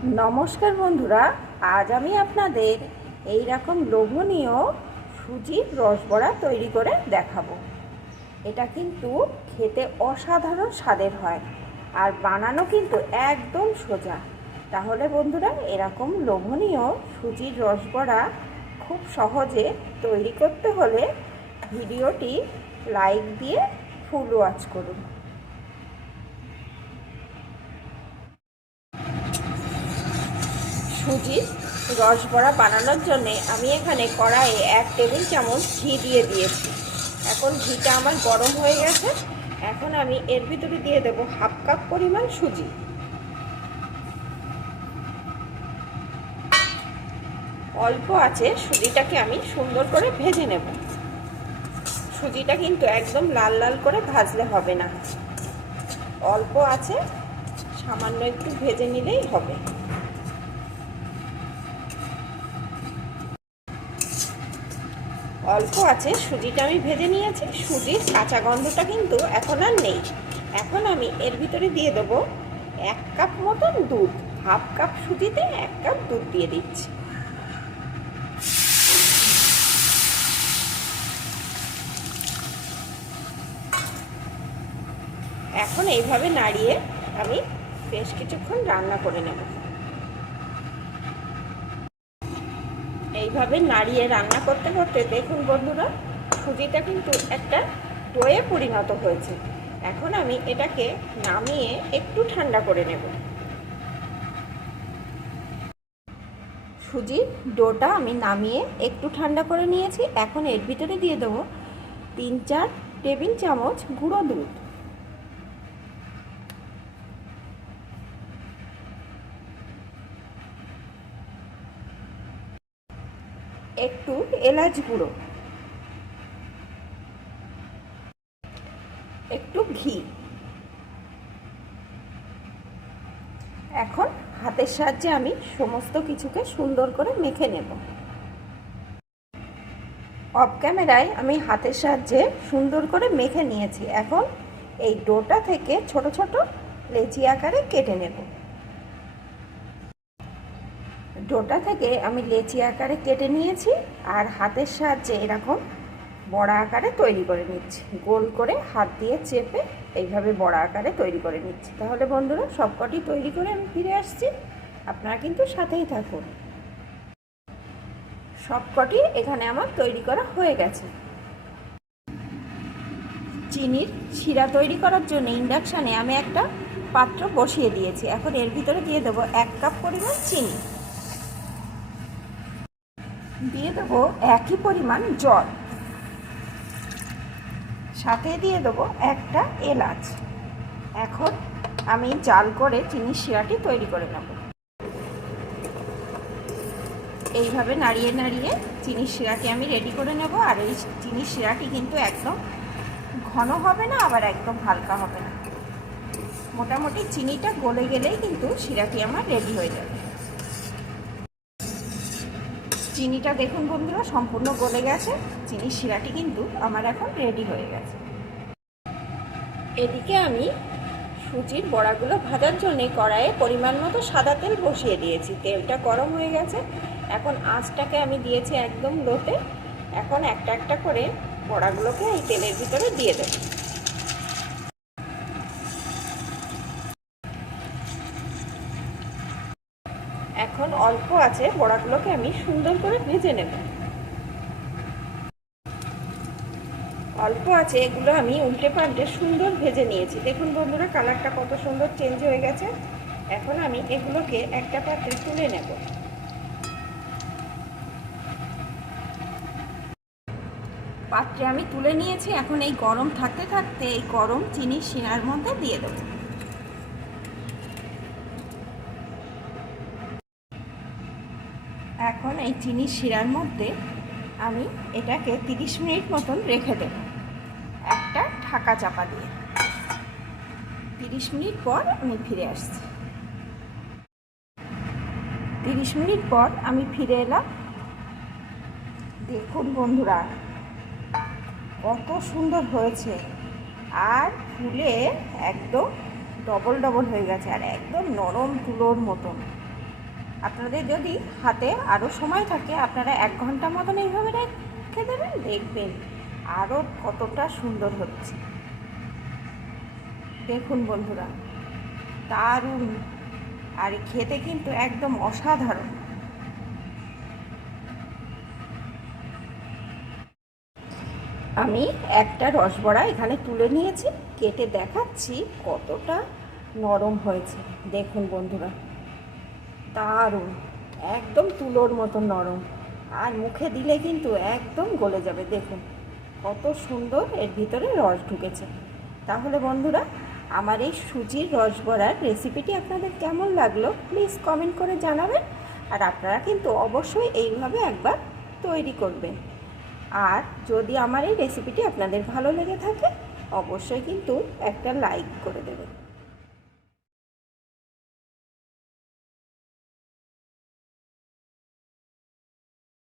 নমস্কার বন্ধুরা, আজ আমি আপনাদের এই রকম লোভনীয় সুজির রসবড়া তৈরি করে দেখাবো। এটা কিন্তু খেতে অসাধারণ স্বাদের হয় আর বানানো কিন্তু একদম সোজা। তাহলে বন্ধুরা, এরকম লোভনীয় সুজির রসবড়া খুব সহজে তৈরি করতে হলে ভিডিওটি লাইক দিয়ে ফুল ওয়াচ করুন। সুজির রসবড়া বানানোর জন্য আমি এখানে কড়াইয়ে এক টেবিল চামচ ঘি দিয়ে দিয়েছি। এখন ঘিটা আমার গরম হয়ে গেছে। এখন আমি এর ভিতরে দিয়ে দেব হাফ কাপ পরিমাণ সুজি। অল্প আছে, সুজিটাকে আমি সুন্দর করে ভেজে নেব। সুজিটা কিন্তু একদম লাল লাল করে ভাজলে হবে না। অল্প আছে, সামান্য একটু ভেজে নিলেই হবে। অল্প আছে, সুজিটা আমি ভেজে নিয়েছি। সুজির কাঁচা গন্ধটা কিন্তু এখন আর নেই। এখন আমি এর ভিতরে দিয়ে দেবো এক কাপ মতন দুধ, হাফ কাপ সুজিতে এক কাপ দুধ দিয়ে দিচ্ছি। এখন এইভাবে নাড়িয়ে আমি বেশ কিছুক্ষণ রান্না করে নেব। এইভাবে নাড়িয়ে রান্না করতে করতে দেখুন বন্ধুরা, সুজিটা কিন্তু একটা ডোয়ে পরিণত হয়েছে। এখন আমি এটাকে নামিয়ে একটু ঠান্ডা করে নেব। সুজির ডোটা আমি নামিয়ে একটু ঠান্ডা করে নিয়েছি। এখন এর ভিতরে দিয়ে দেবো তিন চার টেবিল চামচ গুঁড়ো দুধ। একটু এলাচ গুঁড়ো। একটু ঘি। এখন হাতের সাহায্যে আমি সমস্ত কিছুকে সুন্দর করে মেখে নেব। অফ ক্যামেরায় আমি হাতের সাহায্যে সুন্দর করে মেখে নিয়েছি। এখন এই ডোটা থেকে ছোট ছোট লেচি আকারে কেটে নেব। ডোটা থেকে আমি লেচি আকারে কেটে নিয়েছি আর হাতের সাহায্যে এরকম বড়া আকারে তৈরি করে নিচ্ছি। গোল করে হাত দিয়ে চেপে এইভাবে বড়া আকারে তৈরি করে নিচ্ছি। তাহলে বন্ধুরা সবকটি তৈরি করে আমি ফিরে আসছি। আপনারা কিন্তু সাথেই থাকুন। সবকটি এখানে আমার তৈরি করা হয়ে গেছে। চিনির শিরা তৈরি করার জন্য ইন্ডাকশানে আমি একটা পাত্র বসিয়ে দিয়েছি। এখন এর ভিতরে দিয়ে দেবো এক কাপ পরিমাণ চিনি। দিয়ে দেবো একই পরিমাণ জল। সাথে দিয়ে দেবো একটা এলাচ। এখন আমি জাল করে চিনির শিরাটি তৈরি করে নেব। এইভাবে নাড়িয়ে নাড়িয়ে চিনির শিরাটি আমি রেডি করে নেব। আর এই চিনির শিরাটি কিন্তু একদম ঘন হবে না, আবার একদম হালকা হবে না। মোটামুটি চিনিটা গলে গেলেই কিন্তু শিরাটি আমার রেডি হয়ে যাবে। চিনিটা দেখুন বন্ধুরা, সম্পূর্ণ গলে গেছে। চিনির শিরাটি কিন্তু আমার এখন রেডি হয়ে গেছে। এদিকে আমি সুজির বড়াগুলো ভাজার জন্যে কড়াইয়ে পরিমাণ মতো সাদা তেল বসিয়ে দিয়েছি। তেলটা গরম হয়ে গেছে। এখন আঁচটাকে আমি দিয়েছি একদম লোতে। এখন একটা একটা করে বড়াগুলোকে এই তেলের ভিতরে দিয়ে দেবো। এখন অল্প আছে, বড়াগুলোকে আমি সুন্দর করে ভেজে নেব। অল্প আছে, এগুলো আমি উল্টে পাল্টে সুন্দর ভেজে নিয়েছি। দেখুন বন্ধুরা, কালারটা কত সুন্দর চেঞ্জ হয়ে গেছে। এখন আমি এগুলোকে একটা পাত্রে তুলে নেব। পাত্রে আমি তুলে নিয়েছি, এখন এই গরম থাকতে থাকতে এই গরম চিনি শিনার মধ্যে দিয়ে দেবো। এখন এই চিনি শিরার মধ্যে আমি এটাকে তিরিশ মিনিট মতন রেখে দেব। একটা ঢাকা চাপা দিয়ে। তিরিশ মিনিট পর আমি ফিরে আসছি। তিরিশ মিনিট পর আমি ফিরে এলাম। দেখুন বন্ধুরা, কত সুন্দর হয়েছে। আর ফুলে একদম ডবল ডবল হয়ে গেছে, আর একদম নরম তুলোর মতন। আপনাদের যদি হাতে আরও সময় থাকে, আপনারা এক ঘণ্টা মতন এইভাবে রেখে দেবেন, দেখবেন আরও কতটা সুন্দর হচ্ছে। দেখুন বন্ধুরা, দারুণ। আর খেতে কিন্তু একদম অসাধারণ। আমি একটা রসবড়া এখানে তুলে নিয়েছি, কেটে দেখাচ্ছি কতটা নরম হয়েছে। দেখুন বন্ধুরা। দারুণ, একদম তুলোর মতো নরম। আর মুখে দিলে কিন্তু একদম গলে যাবে, দেখুন। কত সুন্দর এর ভিতরে রস ঢুকেছে। তাহলে বন্ধুরা, আমার এই সুজির রসবড়ার রেসিপিটি আপনাদের কেমন লাগল প্লিজ কমেন্ট করে জানাবেন। আর আপনারা কিন্তু অবশ্যই এইভাবে একবার তৈরি করবেন। আর যদি আমার এই রেসিপিটি আপনাদের ভালো লেগে থাকে, অবশ্যই কিন্তু একটা লাইক করে দেবেন।